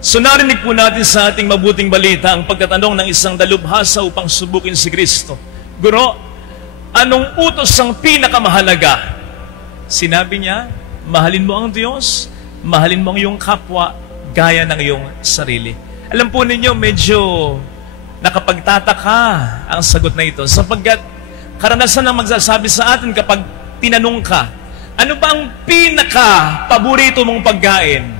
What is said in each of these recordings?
So narinig po natin sa ating mabuting balita ang pagtatanong ng isang dalubhasa upang subukin si Kristo. Guro, anong utos ang pinakamahalaga? Sinabi niya, mahalin mo ang Diyos, mahalin mo ang iyong kapwa, gaya ng iyong sarili. Alam po ninyo, medyo nakapagtataka ang sagot na ito sapagkat karanasan ang magsasabi sa atin kapag tinanong ka, ano ba ang pinaka-paborito mong pagkain?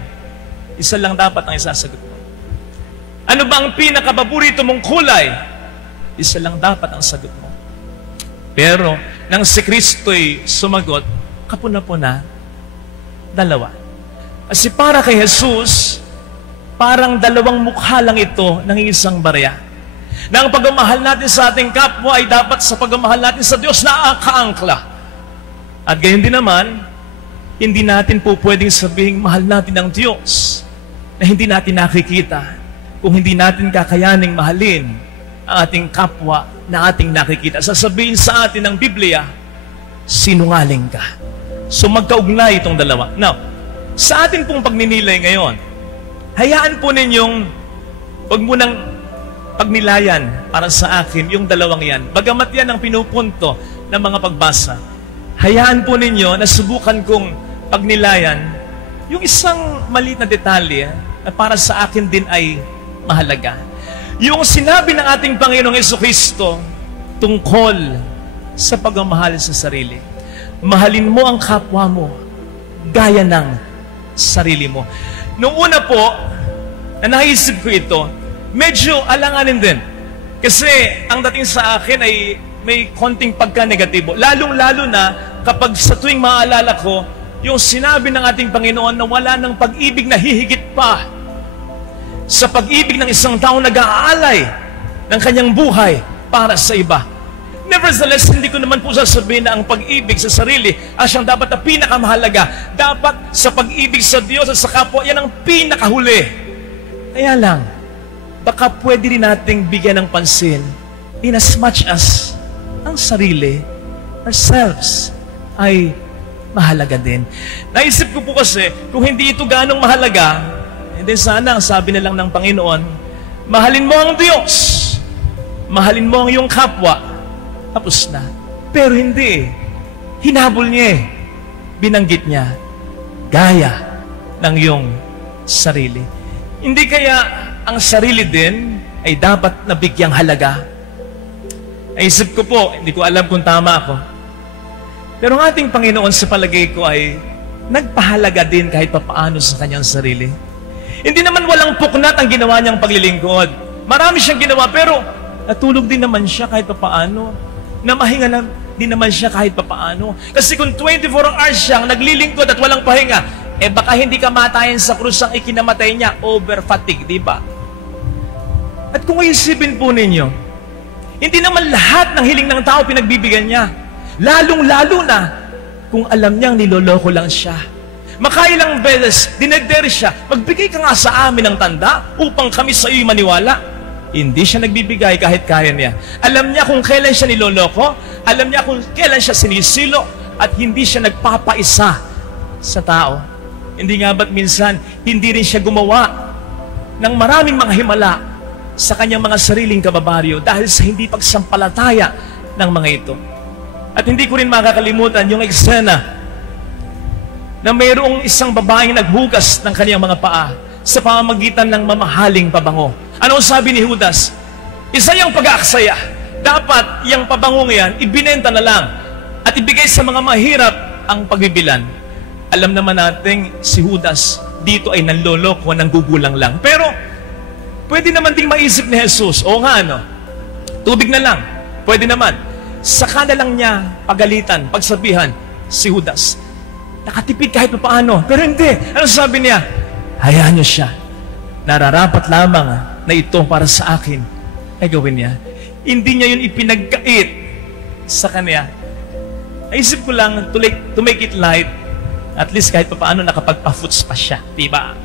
Isa lang dapat ang isasagot mo. Ano ba ang pinaka-paborito mong kulay? Isa lang dapat ang sagot mo. Pero, nang si Kristo'y sumagot, kapuna-puna, dalawa. Kasi para kay Jesus, parang dalawang mukha lang ito ng isang barya. Na ang pagmamahal natin sa ating kapwa ay dapat sa pagmamahal natin sa Diyos na kaangkla. At gayon din naman, hindi natin po pwedeng sabihin mahal natin ang Diyos na hindi natin nakikita kung hindi natin kakayaning mahalin ang ating kapwa na ating nakikita. Sasabihin sa atin ng Biblia, sinungaling ka. So magkaugnay itong dalawa. Now, sa atin pong pagninilay ngayon, hayaan po ninyong wag mo nang pagnilayan para sa akin yung dalawang yan. Bagamat yan ang pinupunto ng mga pagbasa, hayaan po ninyo na subukan kong pagnilayan yung isang maliit na detalye na para sa akin din ay mahalaga. Yung sinabi ng ating Panginoong Jesucristo tungkol sa pagmamahal sa sarili. Mahalin mo ang kapwa mo gaya ng sarili mo. Nung una po, na naisip ko ito, medyo alanganin din. Kasi ang dating sa akin ay may konting pagka-negatibo. Lalong-lalo na kapag sa tuwing maalala ko, yung sinabi ng ating Panginoon na wala ng pag-ibig na hihigit pa sa pag-ibig ng isang taong nag-aalay ng kanyang buhay para sa iba. Nevertheless, hindi ko naman po sasabihin na ang pag-ibig sa sarili ay siyang dapat na pinakamahalaga. Dapat sa pag-ibig sa Diyos at sa kapwa, yan ang pinakahuli. Kaya lang, baka pwede rin nating bigyan ng pansin in as much as ang sarili, ourselves, ay mahalaga din. Naisip ko po kasi, kung hindi ito ganong mahalaga, hindi sana ang sabi na lang ng Panginoon, mahalin mo ang Diyos, mahalin mo ang iyong kapwa, tapos na. Pero hindi. Hinabol niya eh. Binanggit niya, gaya ng iyong sarili. Hindi kaya ang sarili din ay dapat nabigyang halaga? Naisip ko po, hindi ko alam kung tama ako. Pero ang ating Panginoon sa palagay ko ay nagpahalaga din kahit papaano sa kanyang sarili. Hindi naman walang puknat ang ginawa niyang paglilingkod. Marami siyang ginawa, pero natulog din naman siya kahit papaano. Namahinga na din naman siya kahit papaano. Kasi kung 24 hours siyang naglilingkod at walang pahinga, baka hindi kamatayan sa krus ang ikinamatay niya, over fatigue, di ba? At kung isipin po ninyo, hindi naman lahat ng hiling ng tao pinagbibigyan niya. Lalong-lalo na kung alam niyang niloloko lang siya. Makailang beses, dinagder siya, magbigay ka nga sa amin ng tanda upang kami sa iyo maniwala. Hindi siya nagbibigay kahit kaya niya. Alam niya kung kailan siya niloloko, alam niya kung kailan siya sinisilo, at hindi siya nagpapaisa sa tao. Hindi nga ba't minsan, hindi rin siya gumawa ng maraming mga himala sa kanyang mga sariling kababaryo dahil sa hindi pagsampalataya ng mga ito. At hindi ko rin makakalimutan yung eksena na mayroong isang babaeng naghugas ng kanyang mga paa sa pamamagitan ng mamahaling pabango. Ano sabi ni Judas? Isa yung pag-aaksaya. Dapat yung pabangong yan, ibinenta na lang at ibigay sa mga mahirap ang pagbibilan. Alam naman natin si Judas dito ay nanloloko, nanggugulang lang. Pero pwede naman ding maisip ni Jesus, o nga ano, tubig na lang, pwede naman. Saka na lang niya pagalitan, pagsabihan si Judas. Nakatipid kahit paano. Pero hindi. Ano sabi niya? Hayaan niyo siya. Nararapat lamang na ito para sa akin ay gawin niya. Hindi niya yun ipinagkait sa kanya. Naisip ko lang, to make it light, at least kahit paano nakapagpa-foots pa siya. Diba?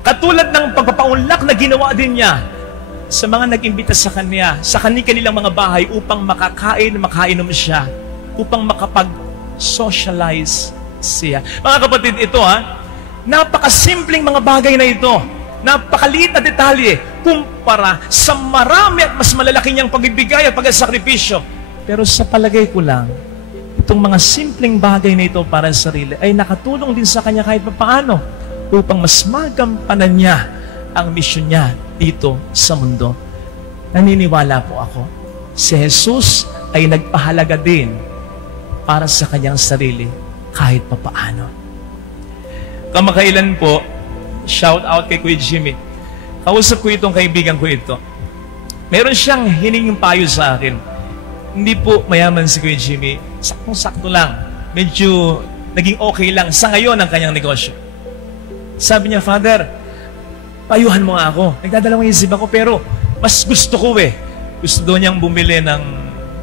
Katulad ng pagpapaunlak na ginawa din niya sa mga nag-imbita sa kanya, sa kanilang mga bahay upang makakain, makainom siya, upang makapag-socialize siya. Mga kapatid, ito napakasimpleng mga bagay na ito. napakaliit na detalye kumpara sa marami at mas malalaki niyang pagbibigay at pagsasakripisyo. Pero sa palagay ko lang, itong mga simpleng bagay na ito para sa sarili ay nakatulong din sa kanya kahit papaano upang mas magampanan niya ang misyon niya dito sa mundo. Naniniwala po ako, si Jesus ay nagpahalaga din para sa kanyang sarili kahit papaano. Kamakailan po, shout out kay Kuya Jimmy. Kausap ko itong kaibigan ko ito. Meron siyang hiningin payo sa akin. Hindi po mayaman si Kuya Jimmy. Saktong-sakto lang. Medyo naging okay lang sa ngayon ang kanyang negosyo. Sabi niya, Father, payuhan mo nga ako. Nagdadalawang isip ako pero mas gusto ko Gusto daw niyang bumili ng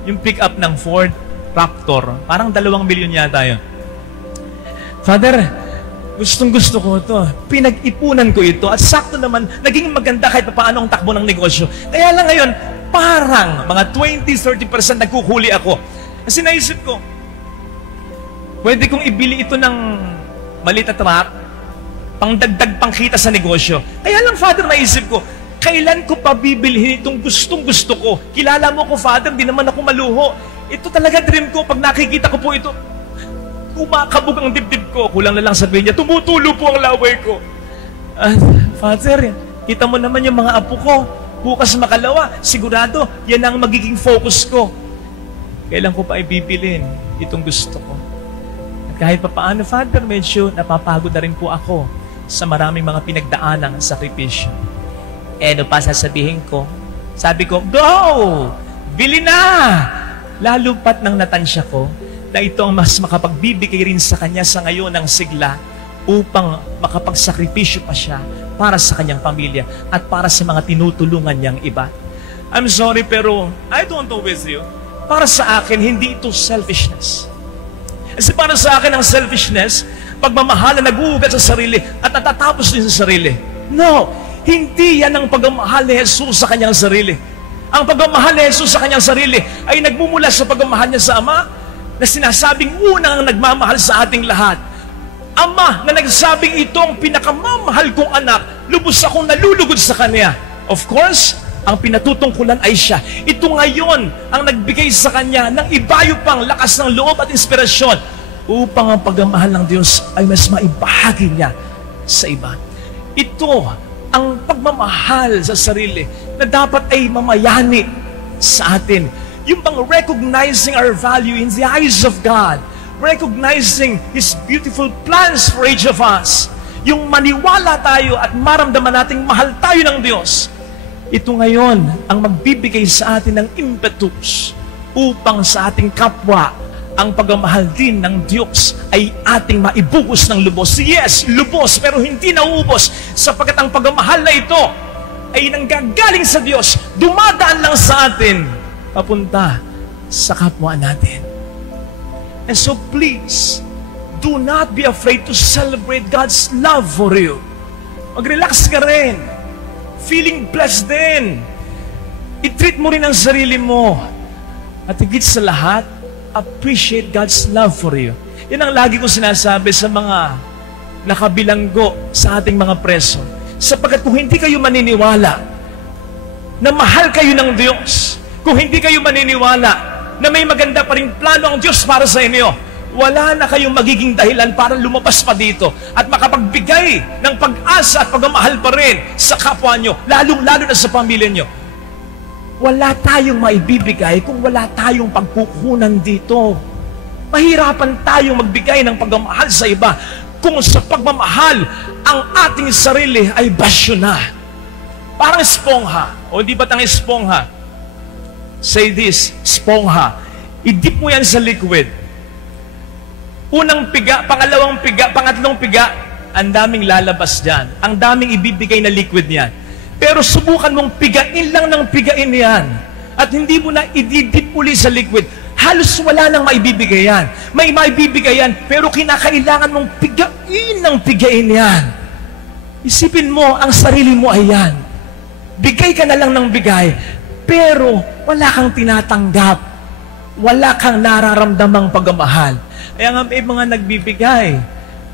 yung pick-up ng Ford Raptor. Parang 2 milyon yata yun. Father, gustong-gusto ko ito. Pinag-ipunan ko ito at sakto naman, naging maganda kahit paano ang takbo ng negosyo. Kaya lang ngayon, parang mga 20-30% nagkuhuli ako. Kasi naisip ko, pwede kong ibili ito ng maliit na truck, pangdagdag pangkita sa negosyo. Kaya lang, Father, naisip ko, kailan ko pa bibilhin itong gustong-gusto ko? Kilala mo ko, Father, di naman ako maluho. Ito talaga dream ko. Pag nakikita ko po ito, kumakabog ang dibdib ko. Kulang na lang sabihin niya, tumutulo po ang laway ko. Father, kita mo naman yung mga apo ko. Bukas makalawa, sigurado, yan ang magiging focus ko. Kailan ko pa ibibilin itong gusto ko? At kahit pa paano, Father, medyo napapagod na rin po ako sa maraming mga pinagdaanang sakripisyo. Ano pa sasabihin ko? Sabi ko, go! Bili na! Lalo pat nang natansya ko na ito ang mas makapagbibigay rin sa kanya sa ngayon ng sigla upang makapagsakripisyo pa siya para sa kanyang pamilya at para sa mga tinutulungan niyang iba. I'm sorry pero I don't know with you. Para sa akin, hindi ito selfishness. Kasi para sa akin ang selfishness, pagmamahal na nag-uugat sa sarili at natatapos din sa sarili. No, hindi yan ang pagmamahal ni Jesus sa kanyang sarili. Ang pagmamahal ni Jesus sa kanyang sarili ay nagmumula sa pagmamahal niya sa Ama na sinasabing unang nagmamahal sa ating lahat. Ama na nagsabing ito ang pinakamamahal kong anak, lubos akong nalulugod sa Kanya. Of course, ang pinatutungkulan ay siya. Ito ngayon ang nagbigay sa Kanya ng ibayo pang lakas ng loob at inspirasyon upang ang pagmamahal ng Diyos ay mas maibahagi niya sa iba. Ito ang pagmamahal sa sarili na dapat ay mamayani sa atin. Yung bang recognizing our value in the eyes of God, recognizing His beautiful plans for each of us, yung maniwala tayo at maramdaman nating mahal tayo ng Diyos. Ito ngayon ang magbibigay sa atin ng impetus upang sa ating kapwa ang pagmamahal din ng Diyos ay ating maibugos ng lubos. Yes, lubos, pero hindi nauubos sapagkat ang pagmamahal na ito ay nanggagaling sa Diyos, dumadaan lang sa atin, papunta sa kapwa natin. And so please, do not be afraid to celebrate God's love for you. Mag-relax ka rin. Feeling blessed din. I-treat mo rin ang sarili mo. At higit sa lahat, appreciate God's love for you. Yan ang lagi kong sinasabi sa mga nakabilanggo sa ating mga preso. Sapagkat kung hindi kayo maniniwala na mahal kayo ng Diyos, kung hindi kayo maniniwala na may maganda pa ring plano ang Diyos para sa inyo, wala na kayong magiging dahilan para lumabas pa dito at makapagbigay ng pag-asa at pagmamahal pa rin sa kapwa nyo, lalong-lalo na sa pamilya nyo. Wala tayong maibibigay kung wala tayong pagkukunan dito. Mahirapan tayong magbigay ng pagmamahal sa iba kung sa pagmamahal ang ating sarili ay basyo na. Parang espongha. O di ba't ang espongha? Say this, espongha. I-dip mo yan sa liquid. Unang piga, pangalawang piga, pangatlong piga, ang daming lalabas dyan. Ang daming ibibigay na liquid niyan. Pero subukan mong pigain lang ng pigain yan. At hindi mo na ididip uli sa liquid. Halos wala nang maibibigay yan. May maibibigay yan, pero kinakailangan mong pigain ng pigain yan. Isipin mo, ang sarili mo ay yan. Bigay ka na lang ng bigay, pero wala kang tinatanggap. Wala kang nararamdamang pagmamahal. Kaya nga may mga nagbibigay,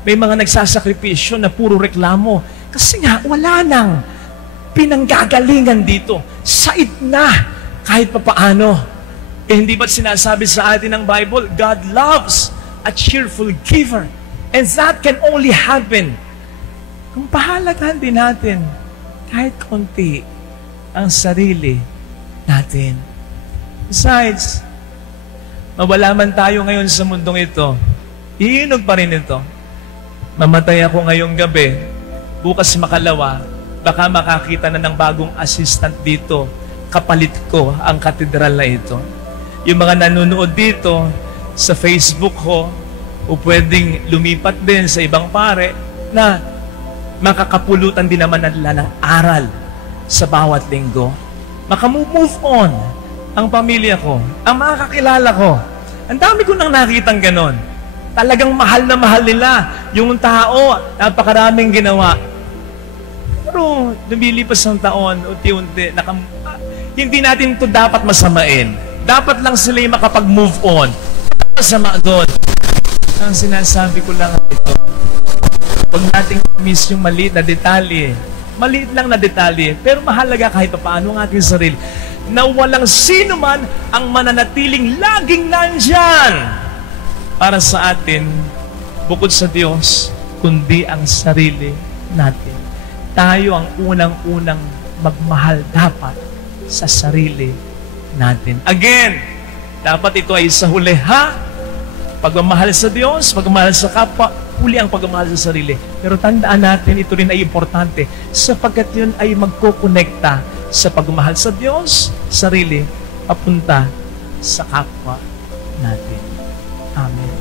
may mga nagsasakripisyo na puro reklamo. Kasi nga, wala nang pinanggagalingan dito. Said na kahit papaano. Eh, hindi ba't sinasabi sa atin ng Bible, God loves a cheerful giver. And that can only happen kung pahalagahan din natin kahit konti ang sarili natin. Besides, mawala man tayo ngayon sa mundong ito, iinog pa rin ito. Mamatay ako ngayong gabi, bukas makalawa, baka makakita na ng bagong assistant dito, kapalit ko ang katedral na ito. Yung mga nanonood dito sa Facebook ko, o pwedeng lumipat din sa ibang pare na makakapulutan din naman nila ng aral sa bawat linggo. Makamove on ang pamilya ko, ang mga kakilala ko. Ang dami ko nang nakitang ganon. Talagang mahal na mahal nila yung tao, napakaraming ginawa. Pero lumilipas ang taon, unti-unti, hindi natin ito dapat masamain. Dapat lang sila yung makapag-move on. Masama doon. Ang sinasabi ko lang ito, huwag nating miss yung maliit na detalye. Maliit lang na detalye, pero mahalaga kahit paano ang ating sarili. Na walang sino man ang mananatiling laging nandyan para sa atin, bukod sa Diyos, kundi ang sarili natin. Tayo ang unang-unang magmahal dapat sa sarili natin. Again, dapat ito ay sa huli, ha? Pagmamahal sa Diyos, pagmamahal sa kapwa, huli ang pagmamahal sa sarili. Pero tandaan natin, ito rin ay importante sapagkat yun ay magkukonekta sa pagmamahal sa Diyos, sarili, papunta sa kapwa natin. Amen.